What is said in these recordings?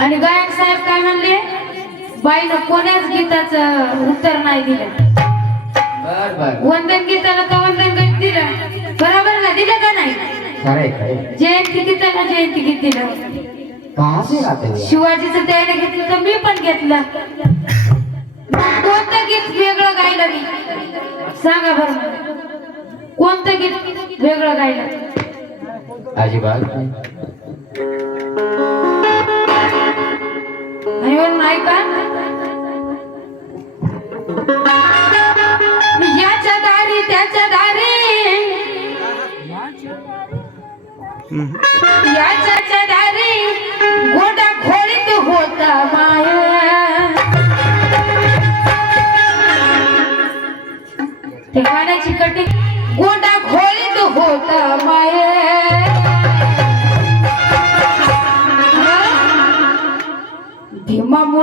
आणि गायक साहेब काय म्हणले? बाईनं कोण्याच गीताच उत्तर नाही दिलं. वंदन गीताला तर वंदन गीत दिलं. बरोबर ना? दिलं का नाही? जयंती गीताला जयंती गीत दिलं. शिवाजीचं त्याने घेतलं तर मी पण घेतलं. कोणतं गीत वेगळं गायलं मी? सांगा बर. कोणतं गीत वेगळं गायलं? अजिबात. आणि वरून ऐका याच्या दारी त्याच्या दारी. याच्या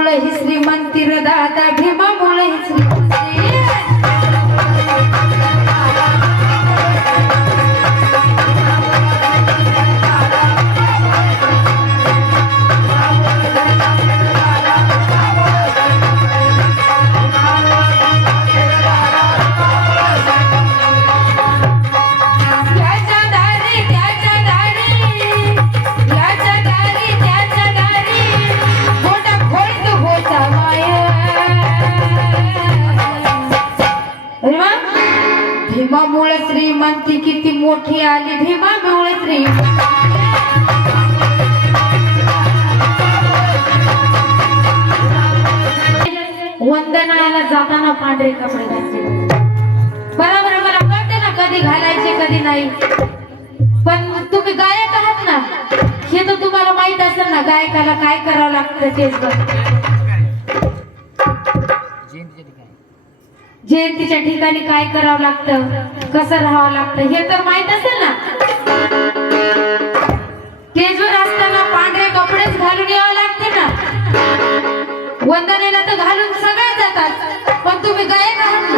मुळे ही श्रीमंती र दादा भीमामुळे ही भीमामुळे श्रीमंती किती मोठी आली. भीमामुळे श्रीमंती. वंदनाला जाताना पांढरे कपडे घातले. बरोबर आहे, मला कळते ना कधी घालायचे कधी नाही. पण तुम्ही गायक आहात ना हे तर तुम्हाला माहीत असेल ना गायकाला काय करावं लागतं तेच बघ. जयंतीच्या ठिकाणी काय करावं लागतं? कसं राहावं लागतं? हे तर माहीत असेल ना? स्टेजवर असताना पांढरे कपडेच घालून यावं लागते ना? वंदनेला तर घालून सगळे जातात. पण तुम्ही गायक आहात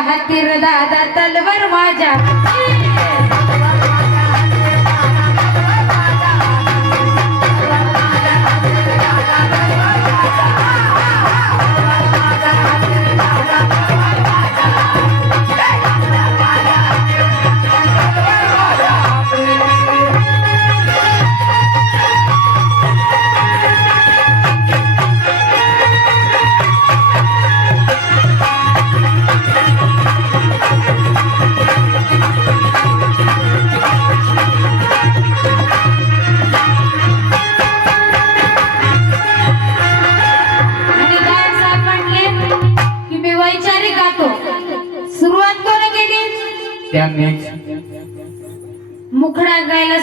हत्तीर दादा तलवार माझ्या.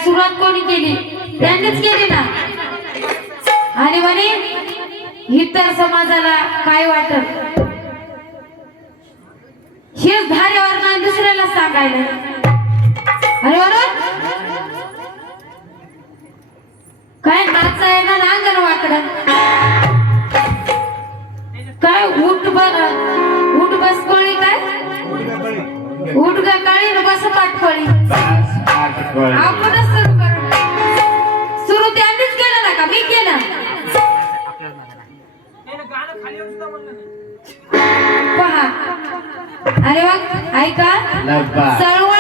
सुरुवात कोणी केली? त्यांनीच केली ना. आणि म्हणे इतर समाजाला काय वाटत? हेच धाऱ्यावर नाही दुसऱ्याला सांगायला. अरे बरोबर काय नाचायला ना अंगण वाकडं काय उठ ब- उठ बस कोळी काय? उठ ग काळी. बस पाटफळी आपणच सुरू करू सुरू त्यांनीच केलं ना का? मी केलं. पहा. अरे वा ऐका. चळवळ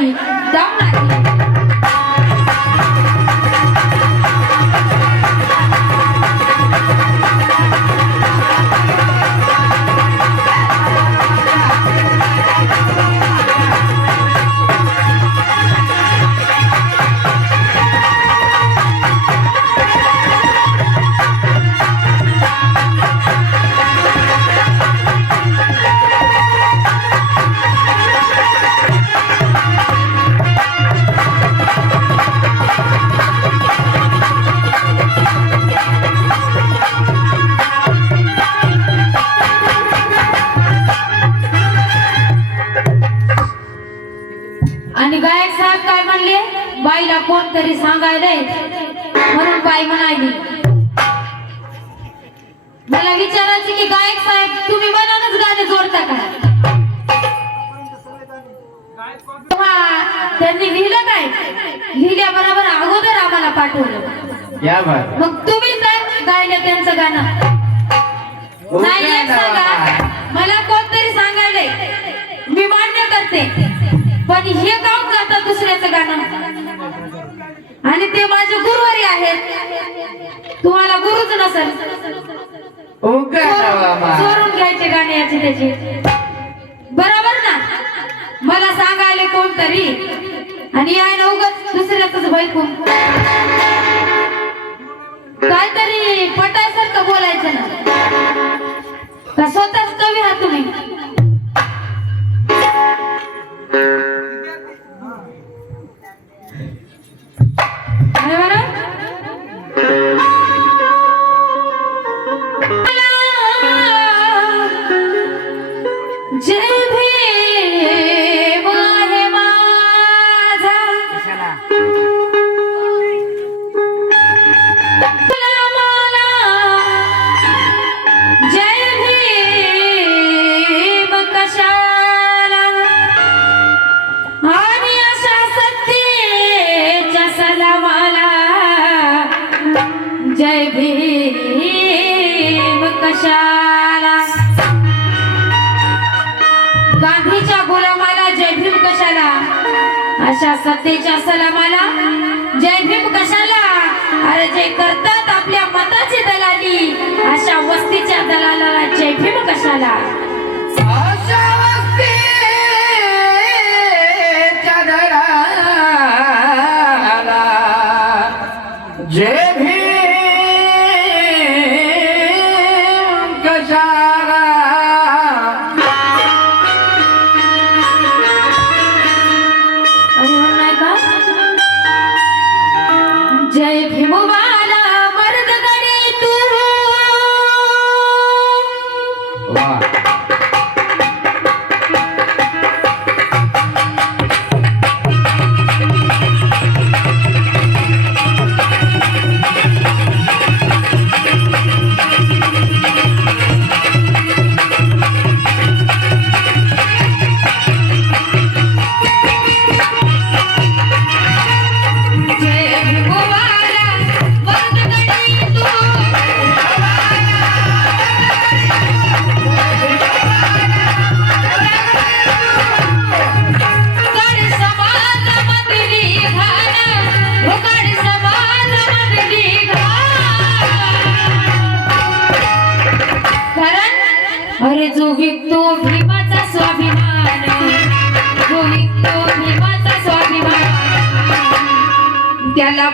নাই बाईला कोणतरी सांगायले म्हणून बाई म्हणाली मला विचारायचे की गायक साहेब तुम्ही मनानच गाणे जोडता का? त्यांनी लिहिलं काय? लिहिल्याबरोबर अगोदर आम्हाला पाठवलं. मग तुम्ही काय गायलं त्यांचं गाणं. नाही सांगा. मला कोणतरी सांगायले मी मान्य करते. पण हे गाव जातं दुसऱ्याचं चोरून घ्यायचे गाणे याचे त्याचे. बरोबर ना? मला सांगायले कोणतरी. आणि यायला उगाच दुसऱ्याच भैकून काहीतरी पटायसारखं बोलायचं ना. का स्वतःच कवी आहात तुम्ही? अशा सत्तेच्या सलामाला. जय भीम कशाला? अरे जे करतात आपल्या मताची दलाली अशा वस्तीच्या दलाला जय भीम कशाला? जो विकतो भीमाचा स्वाभिमान. जो विकतो भीमाचा स्वाभिमान. त्याला